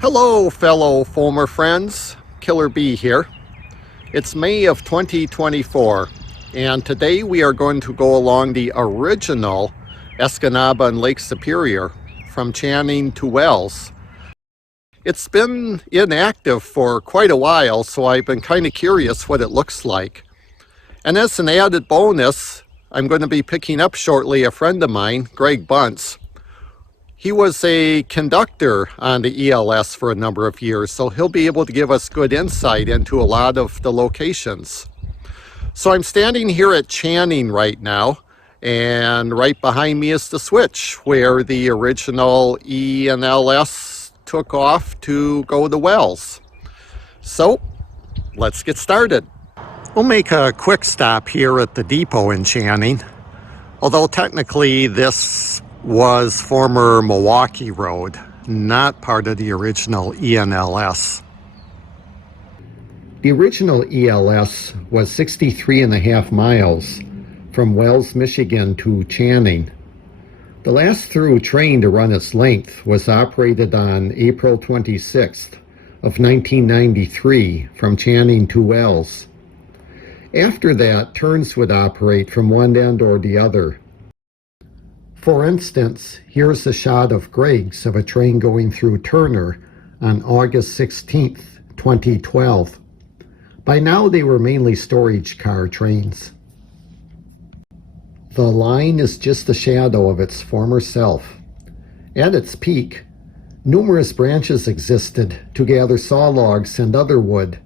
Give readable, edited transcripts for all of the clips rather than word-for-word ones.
Hello, fellow Fulmer friends. Killer B here. It's May of 2024, and today we are going to go along the original Escanaba Lake Superior from Channing to Wells. It's been inactive for quite a while, so I've been kind of curious what it looks like. And as an added bonus, I'm going to be picking up shortly a friend of mine, Greg Bunce. He was a conductor on the ELS for a number of years, so he'll be able to give us good insight into a lot of the locations. So I'm standing here at Channing right now, and right behind me is the switch where the original E and LS took off to go to Wells. So let's get started. We'll make a quick stop here at the depot in Channing, although technically this was former Milwaukee Road, not part of the original ENLS. The original ELS was 63.5 miles from Wells, Michigan to Channing. The last through train to run its length was operated on April 26th of 1993 from Channing to Wells. After that, turns would operate from one end or the other. For instance, here's a shot of Greg's of a train going through Turner on August 16th, 2012. By now they were mainly storage car trains. The line is just a shadow of its former self. At its peak, numerous branches existed to gather saw logs and other wood,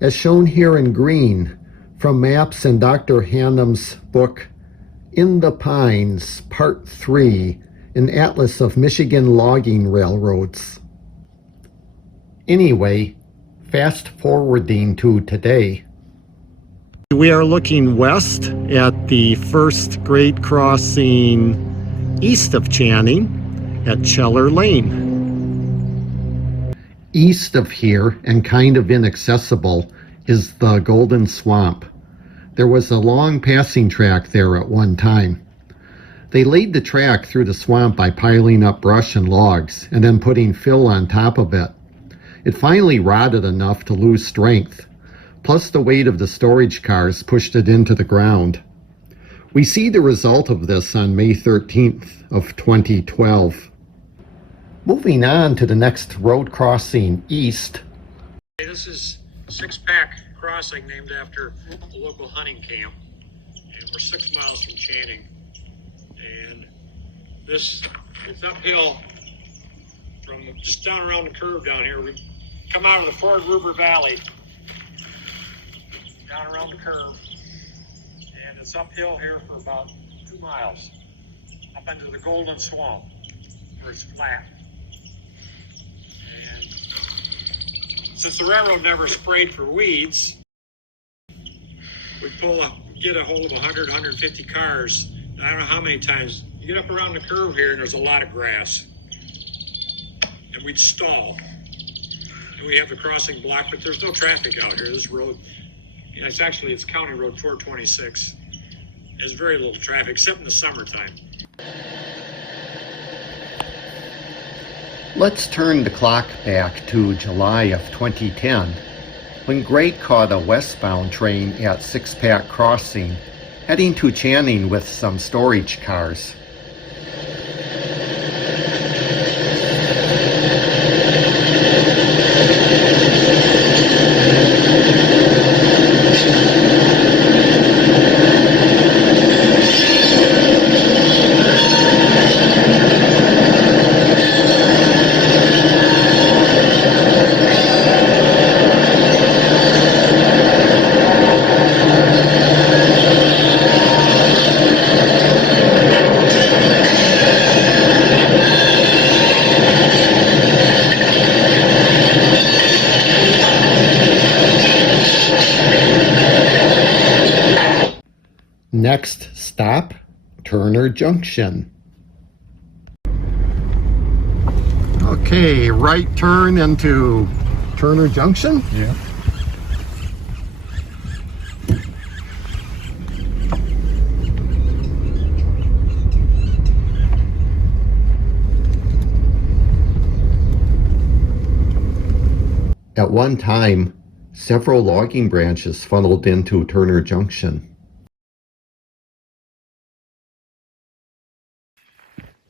as shown here in green from maps in Dr. Hannum's book In the Pines, Part 3, an Atlas of Michigan Logging Railroads. Anyway, fast forwarding to today. We are looking west at the first grade crossing east of Channing at Cheller Lane. East of here, and kind of inaccessible, is the Golden Swamp. There was a long passing track there at one time. They laid the track through the swamp by piling up brush and logs and then putting fill on top of it. It finally rotted enough to lose strength, plus the weight of the storage cars pushed it into the ground. We see the result of this on May 13th of 2012. Moving on to the next road crossing east. This is Six-Pack Crossing, named after the local hunting camp, and we're 6 miles from Channing. And it's uphill from just down around the curve down here. We come out of the Ford River Valley, down around the curve, and it's uphill here for about 2 miles, up into the Golden Swamp, where it's flat. And since the railroad never sprayed for weeds, we get a hold of 100, 150 cars. I don't know how many times. You get up around the curve here and there's a lot of grass. And we'd stall. And we have the crossing blocked, but there's no traffic out here. This road, it's County Road 426. There's very little traffic, except in the summertime. Let's turn the clock back to July of 2010, when Greg caught a westbound train at Six-Pack Crossing, heading to Channing with some storage cars. Next stop, Turner Junction. Okay, right turn into Turner Junction? Yeah. At one time, several logging branches funneled into Turner Junction.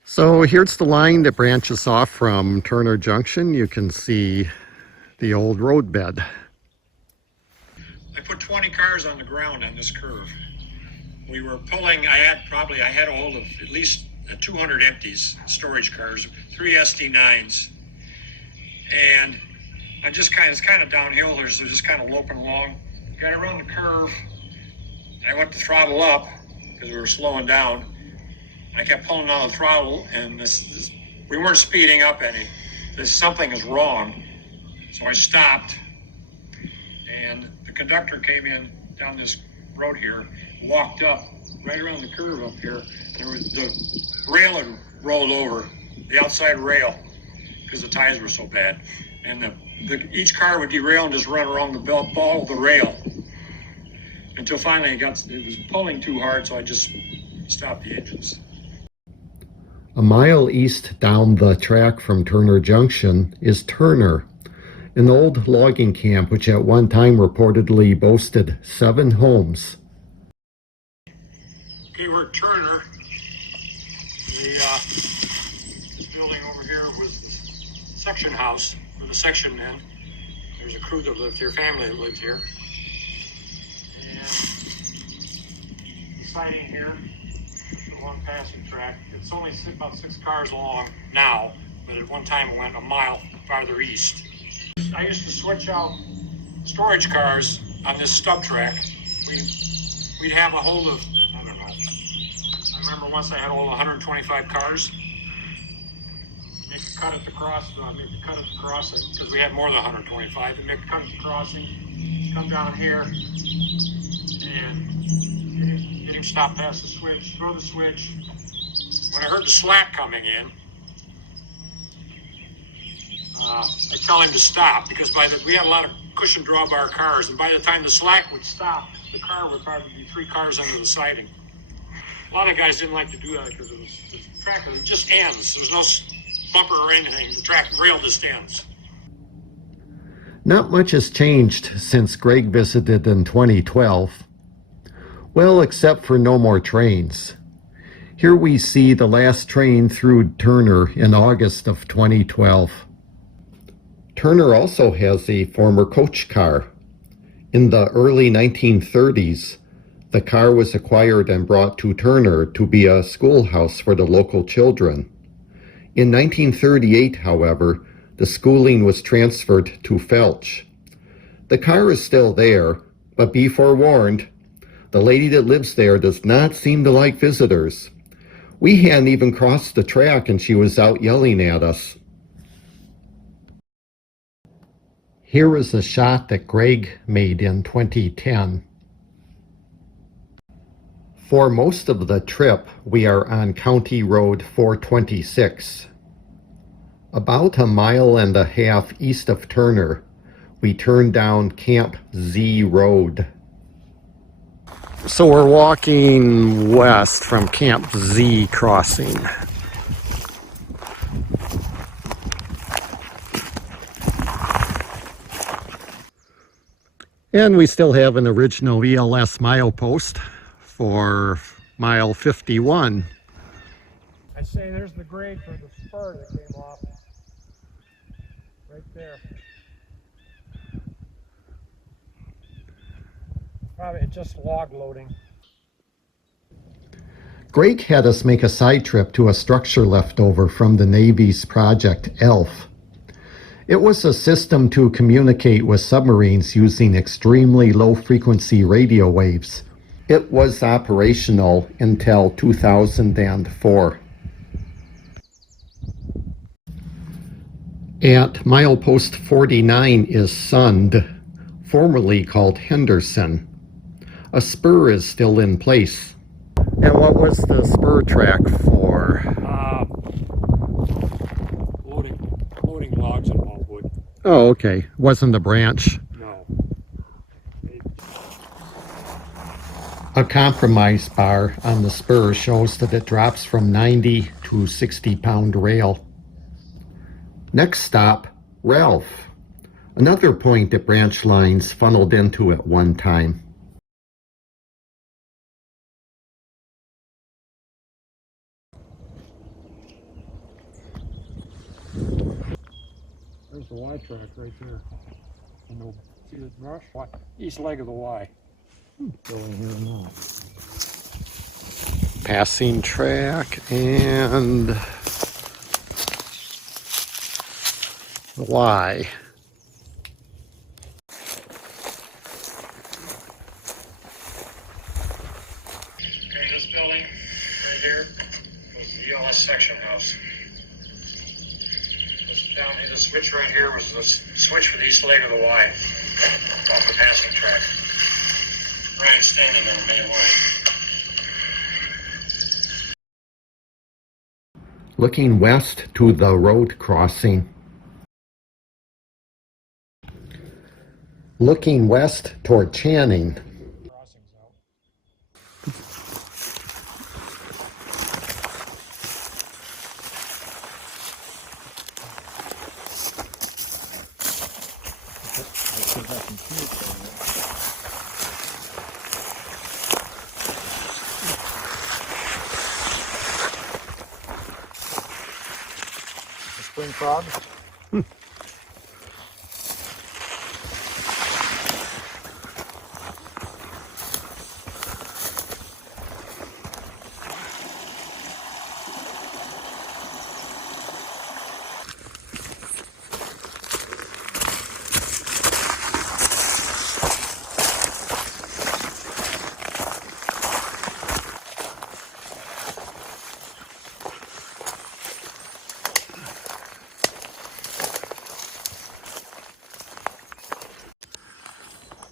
So here's the line that branches off from Turner Junction. You can see the old roadbed. I put 20 cars on the ground on this curve. We were pulling, I had a hold of at least 200 empties, storage cars, 3 SD9s. And it's kind of downhill. They're just kind of loping along. Got around the curve. I went to throttle up because we were slowing down. I kept pulling on the throttle, and we weren't speeding up any. Something is wrong. So I stopped, and the conductor came in down this road here, walked up right around the curve up here. The rail had rolled over, the outside rail, because the tires were so bad. And each car would derail and just run around the ball of the rail until finally it was pulling too hard, so I just stopped the engines. A mile east down the track from Turner Junction is Turner, an old logging camp which at one time reportedly boasted 7 homes. Okay, we're at Turner. This building over here was the section house for the section men. There's a crew that lived here, family that lived here. And the siding here, the long passing track, it's only about 6 cars long now, but at one time it went a mile farther east. I used to switch out storage cars on this stub track. We'd have a hold of, I don't know, I remember once I had a hold of 125 cars. Make a cut at the crossing, because we had more than 125. Make a cut at the crossing, come down here, and get him stop past the switch, throw the switch. When I heard the slack coming in, I tell him to stop, because we had a lot of cushion drawbar cars, and by the time the slack would stop, the car would probably be 3 cars under the siding. A lot of guys didn't like to do that because the track just ends. There's no bumper or anything. The rail just ends. Not much has changed since Greg visited in 2012. Well, except for no more trains. Here we see the last train through Turner in August of 2012. Turner also has a former coach car. In the early 1930s, the car was acquired and brought to Turner to be a schoolhouse for the local children. In 1938, however, the schooling was transferred to Felch. The car is still there, but be forewarned, the lady that lives there does not seem to like visitors. We hadn't even crossed the track and she was out yelling at us. Here is a shot that Greg made in 2010. For most of the trip, we are on County Road 426. About a mile and a half east of Turner, we turn down Camp Z Road. So we're walking west from Camp Z crossing. And we still have an original ELS milepost for mile 51. I say there's the grade for the spur that came off. Right there. Probably just log loading. Greg had us make a side trip to a structure left over from the Navy's Project ELF. It was a system to communicate with submarines using extremely low-frequency radio waves. It was operational until 2004. At milepost 49 is Sund, formerly called Henderson. A spur is still in place. And what was the spur track for? Loading logs and pulpwood. Oh, okay. Wasn't a branch. No. A compromise bar on the spur shows that it drops from 90 to 60 pound rail. Next stop, Ralph, Another point that branch lines funneled into at one time. There's the Y track right there. And the, see the brush? East leg of the Y. Going here now. Passing track and the Y. Okay, this building right here was the ULS section house. This down here, the switch right here was the switch for the east leg of the Y off the passing track. Ryan standing on the main line. Looking west to the road crossing. Looking west toward Channing. Crossings out. The spring frog.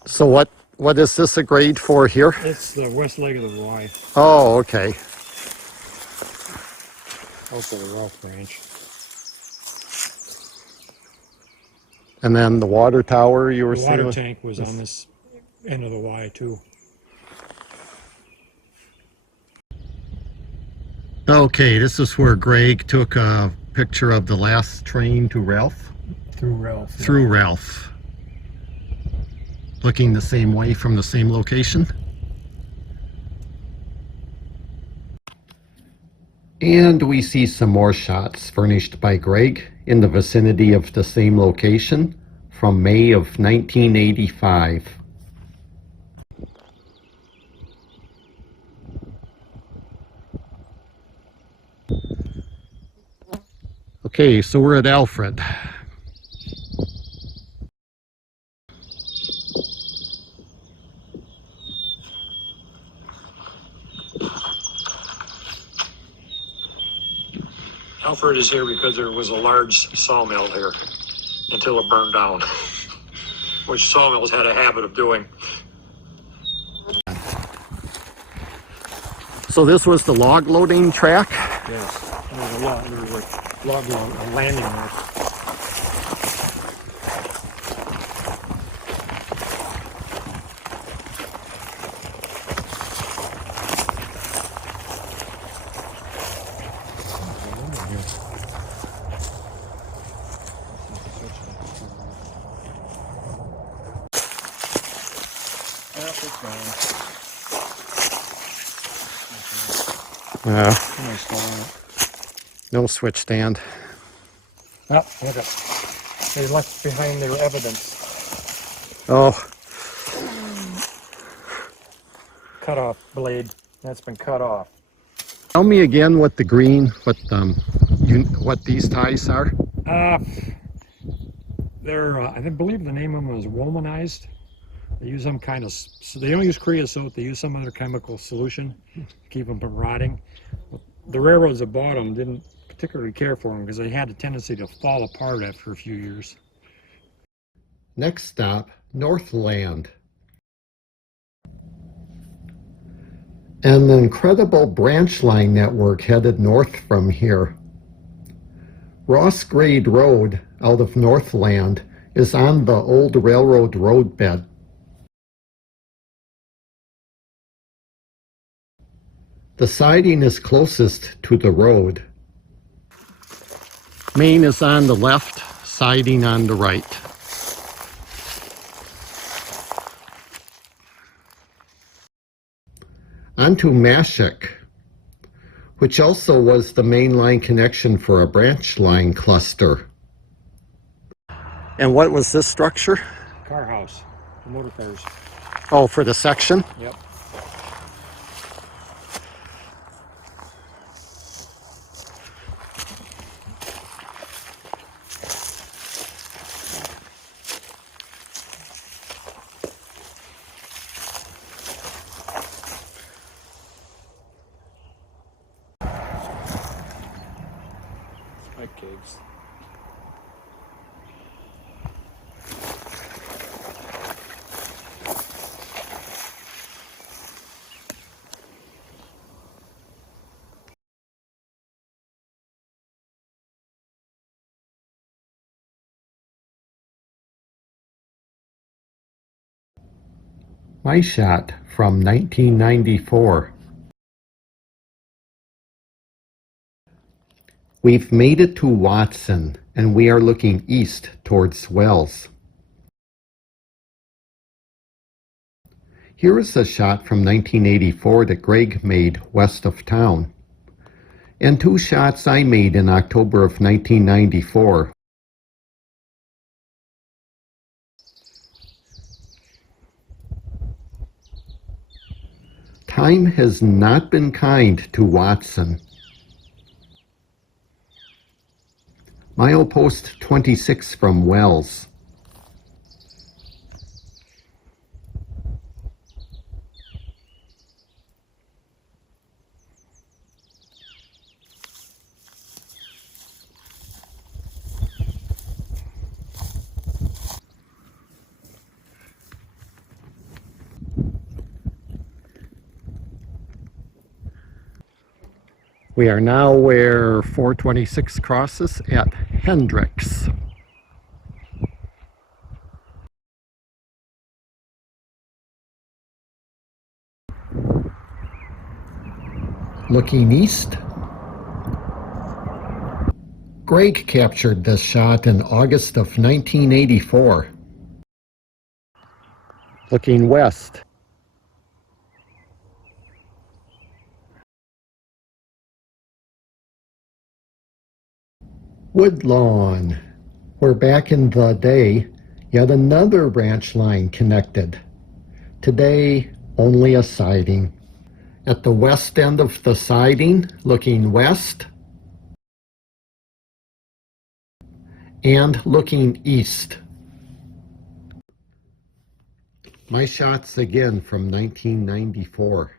So what is this a grade for here? It's the west leg of the Y. Oh, okay. Also the Ralph branch. And then the water tower you were The saying? water tank was on this end of the Y too. Okay, this is where Greg took a picture of the last train to Ralph. Through Ralph. Through Ralph. Looking the same way from the same location. And we see some more shots furnished by Greg in the vicinity of the same location from May of 1985. Okay, so we're at Alfred. Alfred is here because there was a large sawmill here until it burned down, which sawmills had a habit of doing. So this was the log loading track? Yes, there was a log landing there. No switch stand. Oh, look up. They left behind their evidence. Oh, Cut off blade. That's been cut off. tell me again what the green, what these ties are. They're, I believe the name of them is womanized. They use some kind of, so they don't use creosote, they use some other chemical solution to keep them from rotting. The railroads that bought them didn't particularly care for them because they had a tendency to fall apart after a few years. Next stop, Northland. An incredible branch line network headed north from here. Ross Grade Road out of Northland is on the old railroad roadbed. The siding is closest to the road. Main is on the left, siding on the right. onto Mashik, which also was the main line connection for a branch line cluster. And what was this structure? Car house, for motor cars. Oh, for the section? Yep. Like caves. My shot from 1994. We've made it to Watson, and we are looking east towards Wells. Here is a shot from 1984 that Greg made west of town, and two shots I made in October of 1994. Time has not been kind to Watson. Milepost 26 from Wells. We are now where 426 crosses at Hendricks. Looking east. Greg captured this shot in August of 1984. Looking west. Woodlawn. Where back in the day, yet another branch line connected. Today, only a siding. At the west end of the siding, looking west, and looking east. My shots again from 1994.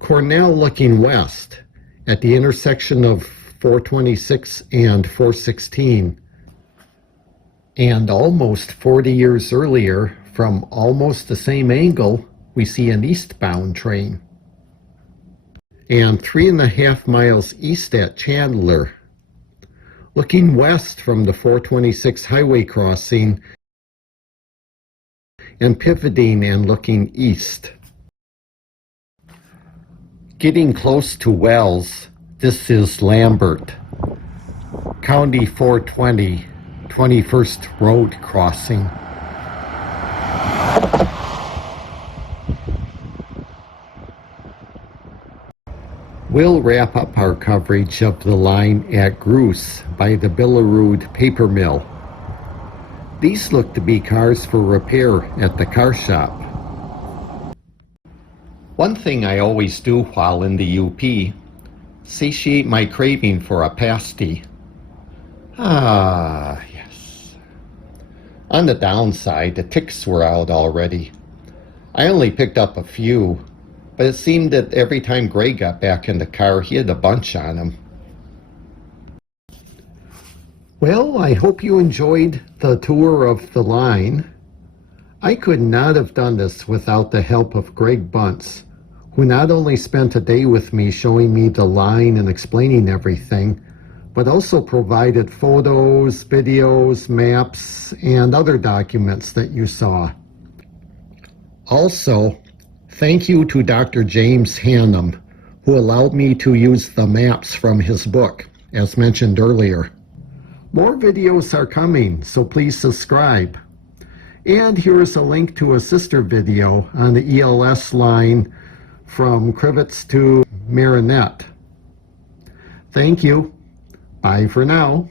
Cornell looking west at the intersection of 426 and 416. And almost 40 years earlier, from almost the same angle, we see an eastbound train. And 3.5 miles east at Chandler, looking west from the 426 highway crossing and pivoting and looking east. Getting close to Wells, this is Lambert, County 420, 21st Road crossing. We'll wrap up our coverage of the line at Groose by the Billerud paper mill. These look to be cars for repair at the car shop. One thing I always do while in the UP, satiate my craving for a pasty. Ah, yes. On the downside, the ticks were out already. I only picked up a few, but it seemed that every time Gray got back in the car, he had a bunch on him. Well, I hope you enjoyed the tour of the line. I could not have done this without the help of Greg Bunce, who not only spent a day with me showing me the line and explaining everything, but also provided photos, videos, maps, and other documents that you saw. Also, thank you to Dr. James Hannum, who allowed me to use the maps from his book, as mentioned earlier. More videos are coming, so please subscribe. And here's a link to a sister video on the ELS line from Crivets to Marinette. Thank you. Bye for now.